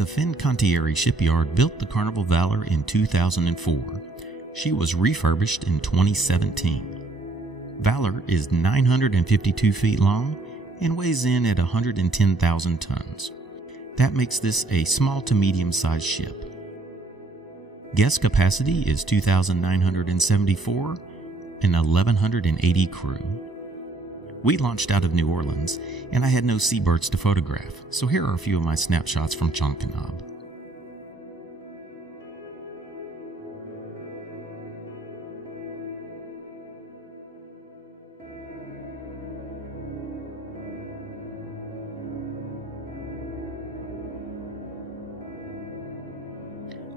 The Fincantieri shipyard built the Carnival Valor in 2004. She was refurbished in 2017. Valor is 952 feet long and weighs in at 110,000 tons. That makes this a small to medium-sized ship. Guest capacity is 2,974 and 1,180 crew. We launched out of New Orleans, and I had no seabirds to photograph, so here are a few of my snapshots from Canab.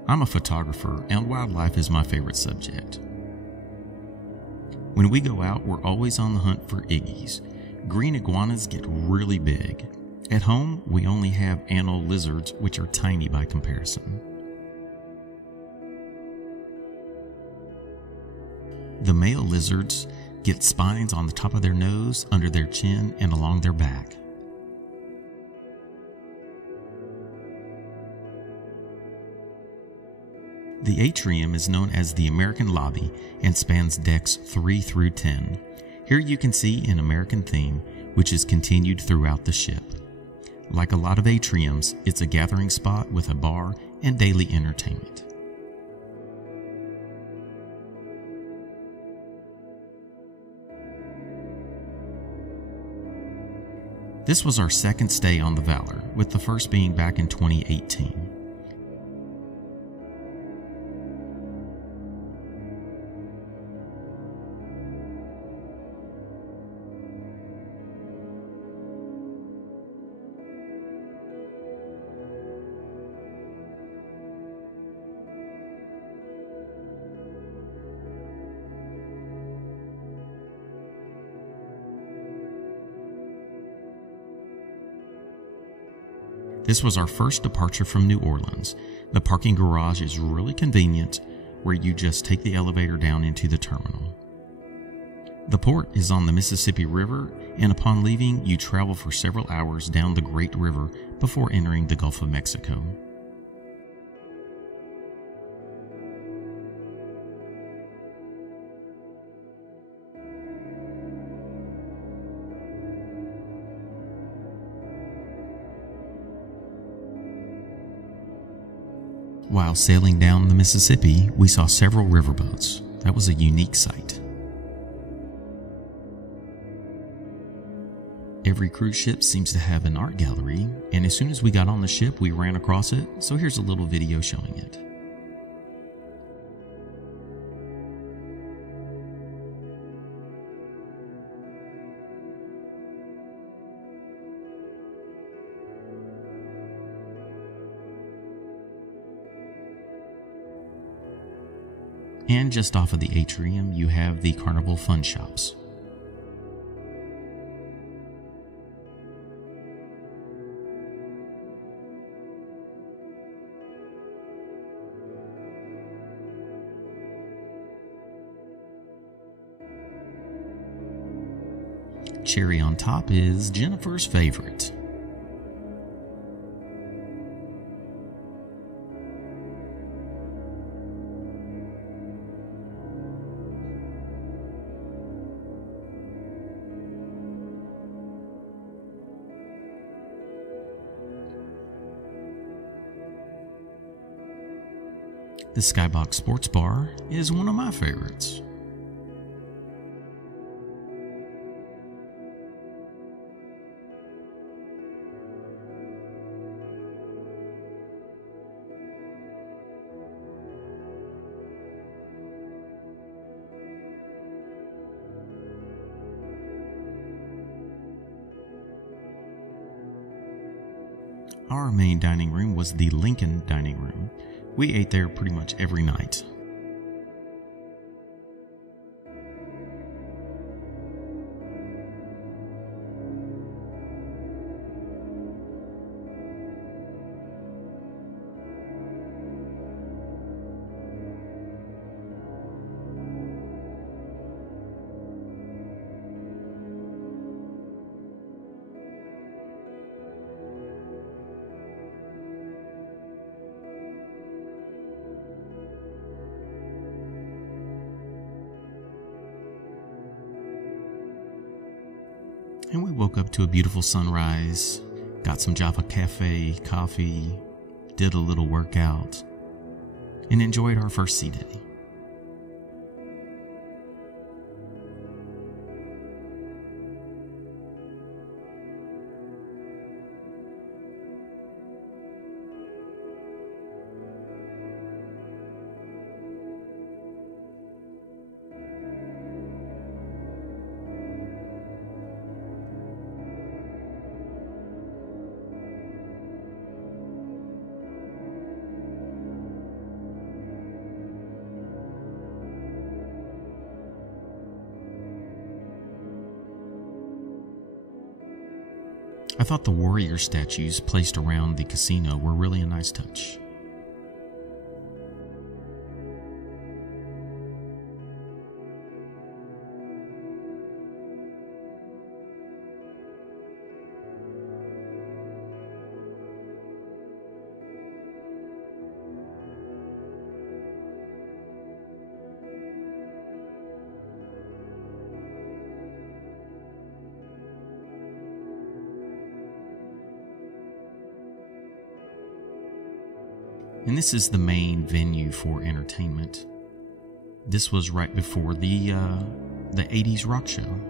I'm a photographer, and wildlife is my favorite subject. When we go out, we're always on the hunt for iggies. Green iguanas get really big. At home, we only have anole lizards, which are tiny by comparison. The male lizards get spines on the top of their nose, under their chin, and along their back. The atrium is known as the American Lobby and spans decks 3 through 10. Here you can see an American theme, which is continued throughout the ship. Like a lot of atriums, it's a gathering spot with a bar and daily entertainment. This was our second stay on the Valor, with the first being back in 2018. This was our first departure from New Orleans. The parking garage is really convenient, where you just take the elevator down into the terminal. The port is on the Mississippi River, and upon leaving, you travel for several hours down the Great River before entering the Gulf of Mexico. While sailing down the Mississippi, we saw several riverboats. That was a unique sight. Every cruise ship seems to have an art gallery, and as soon as we got on the ship, we ran across it, so here's a little video showing it. And just off of the atrium, you have the Carnival Fun Shops. Cherry on top is Jennifer's favorite. The Skybox Sports Bar is one of my favorites. Our main dining room was the Lincoln Dining Room. We ate there pretty much every night. And we woke up to a beautiful sunrise, got some Java Cafe coffee, did a little workout, and enjoyed our first sea day. I thought the warrior statues placed around the casino were really a nice touch. And this is the main venue for entertainment. This was right before the 80s rock show.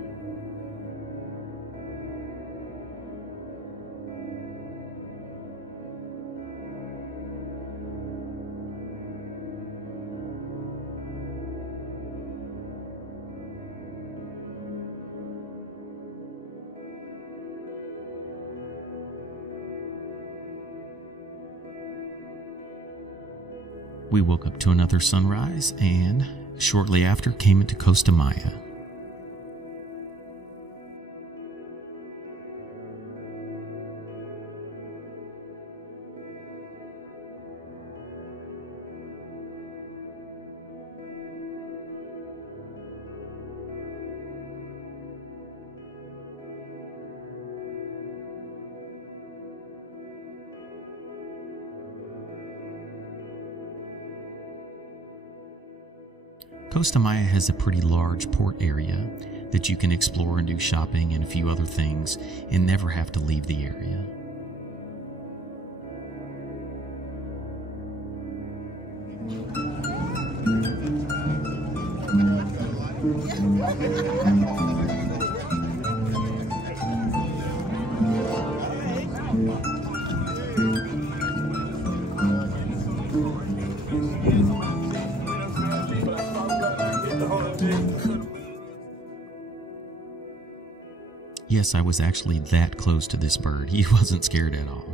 We woke up to another sunrise and shortly after came into Costa Maya. Costa Maya has a pretty large port area that you can explore and do shopping and a few other things and never have to leave the area. Yes, I was actually that close to this bird. He wasn't scared at all.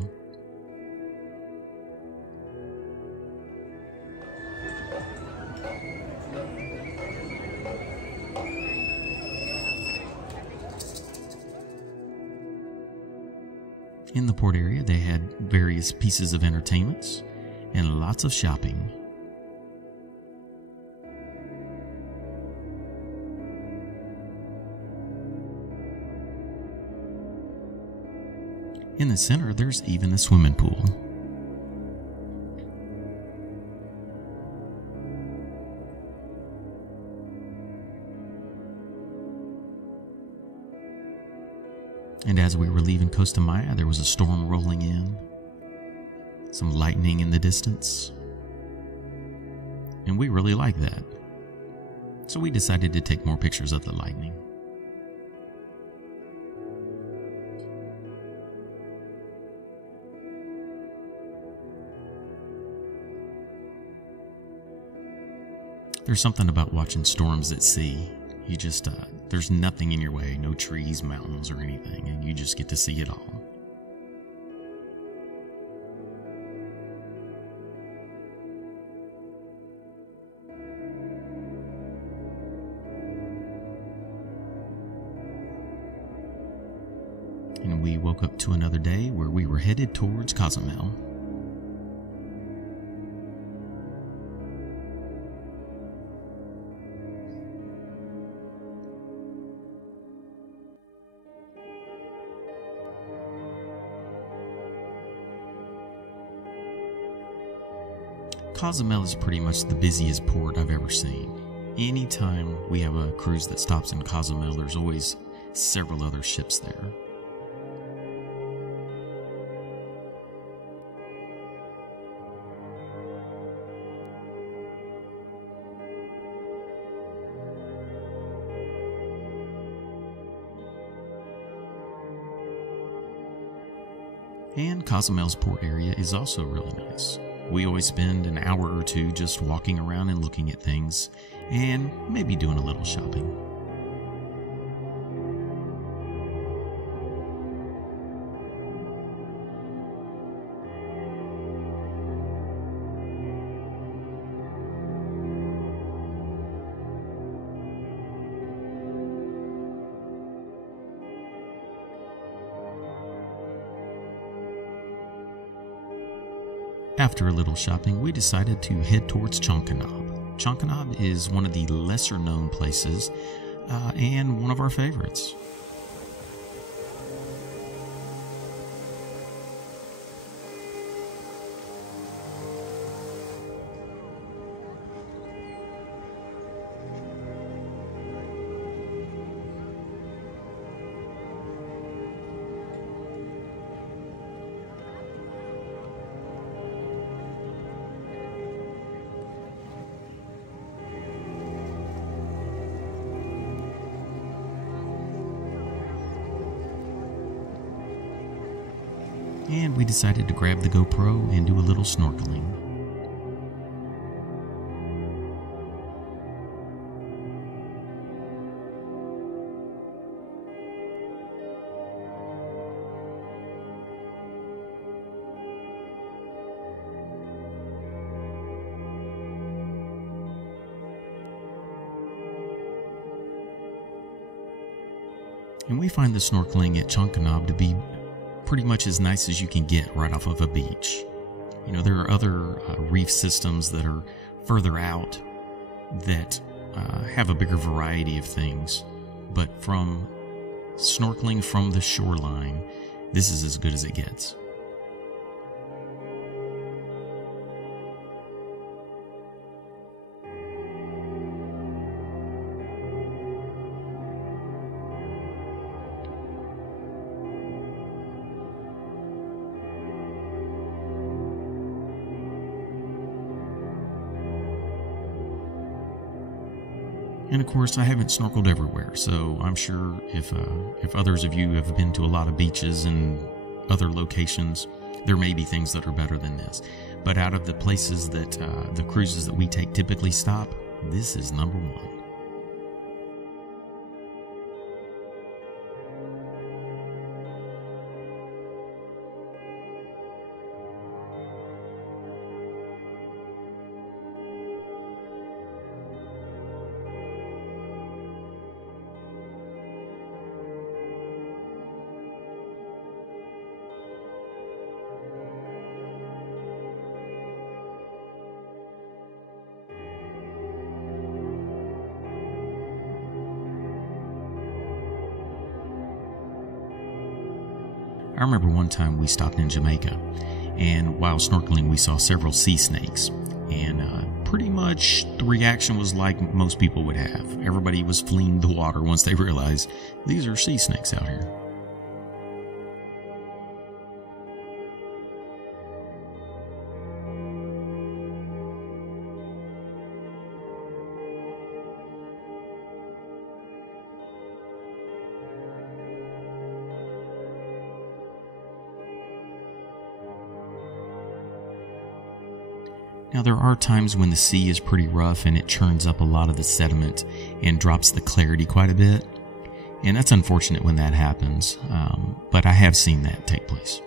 In the port area, they had various pieces of entertainments and lots of shopping. In the center, there's even a swimming pool. And as we were leaving Costa Maya, there was a storm rolling in, some lightning in the distance, and we really liked that. So we decided to take more pictures of the lightning. There's something about watching storms at sea. You just, there's nothing in your way, no trees, mountains, or anything, and you just get to see it all. And we woke up to another day where we were headed towards Cozumel. Cozumel is pretty much the busiest port I've ever seen. Anytime we have a cruise that stops in Cozumel, there's always several other ships there. And Cozumel's port area is also really nice. We always spend an hour or two just walking around and looking at things, and maybe doing a little shopping. After a little shopping, we decided to head towards Chonkanab. Chonkanab is one of the lesser known places and one of our favorites. And we decided to grab the GoPro and do a little snorkeling. And we find the snorkeling at Chonkanab to be pretty much as nice as you can get right off of a beach. You know, there are other reef systems that are further out that have a bigger variety of things, but from snorkeling from the shoreline, this is as good as it gets. And of course, I haven't snorkeled everywhere, so I'm sure if others of you have been to a lot of beaches and other locations, there may be things that are better than this. But out of the places that the cruises that we take typically stop, this is number one. I remember one time we stopped in Jamaica, and while snorkeling we saw several sea snakes, and pretty much the reaction was like most people would have. Everybody was fleeing the water once they realized these are sea snakes out here. Now, there are times when the sea is pretty rough and it churns up a lot of the sediment and drops the clarity quite a bit. And that's unfortunate when that happens, but I have seen that take place.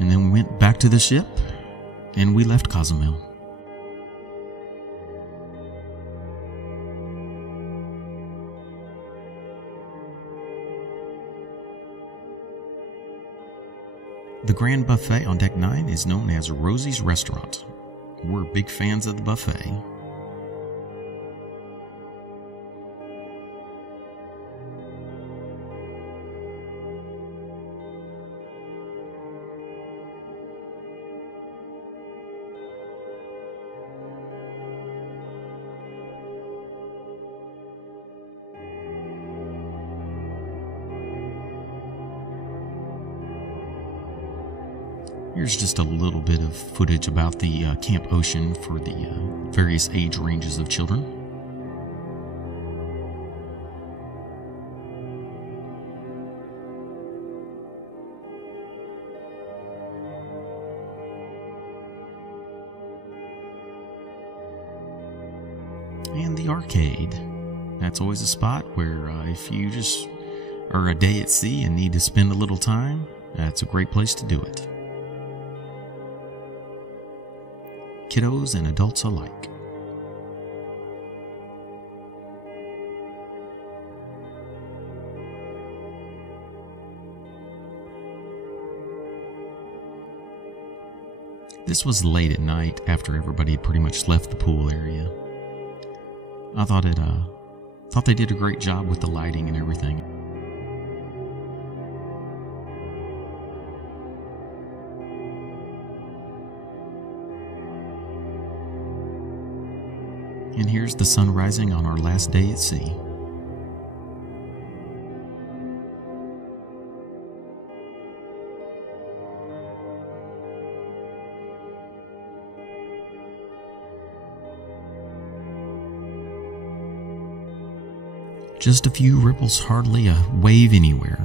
And then we went back to the ship, and we left Cozumel. The Grand Buffet on Deck 9 is known as Rosie's Restaurant. We're big fans of the buffet. Here's just a little bit of footage about the Camp Ocean for the various age ranges of children. And the arcade. That's always a spot where if you just are a day at sea and need to spend a little time, that's a great place to do it. Kiddos and adults alike. This was late at night after everybody had pretty much left the pool area. I thought they did a great job with the lighting and everything. And here's the sun rising on our last day at sea. Just a few ripples, hardly a wave anywhere.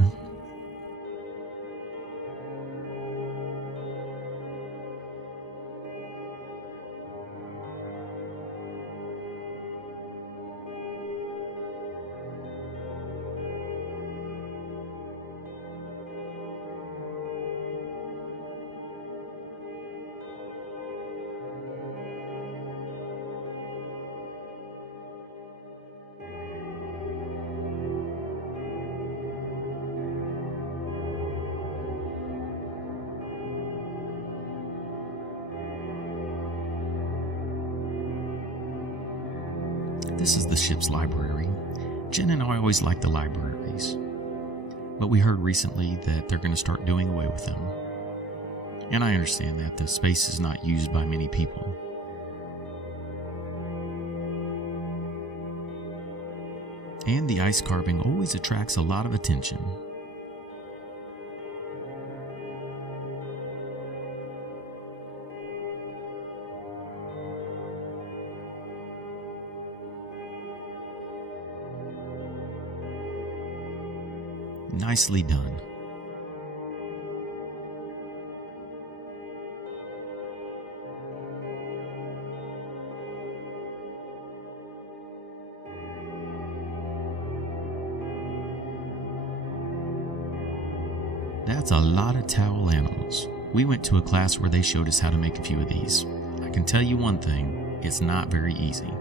This is the ship's library. Jen and I always liked the libraries, but we heard recently that they're going to start doing away with them. And I understand that the space is not used by many people. And the ice carving always attracts a lot of attention. Nicely done. That's a lot of towel animals. We went to a class where they showed us how to make a few of these. I can tell you one thing, it's not very easy.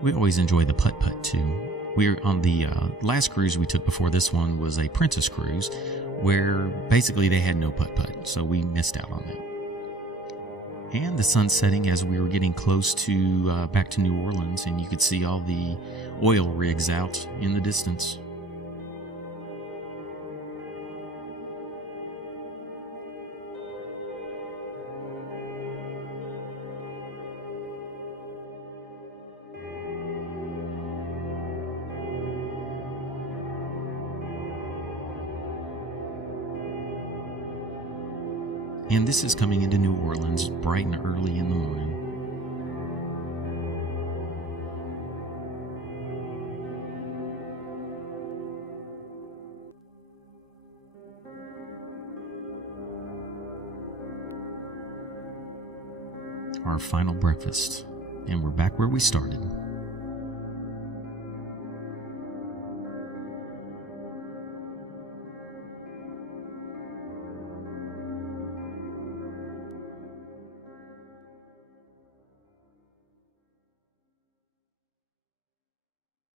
We always enjoy the putt-putt too. We're on the last cruise we took before this one was a Princess cruise, where basically they had no putt-putt, so we missed out on that. And the sun setting as we were getting close to back to New Orleans, and you could see all the oil rigs out in the distance. And this is coming into New Orleans bright and early in the morning. Our final breakfast, and we're back where we started.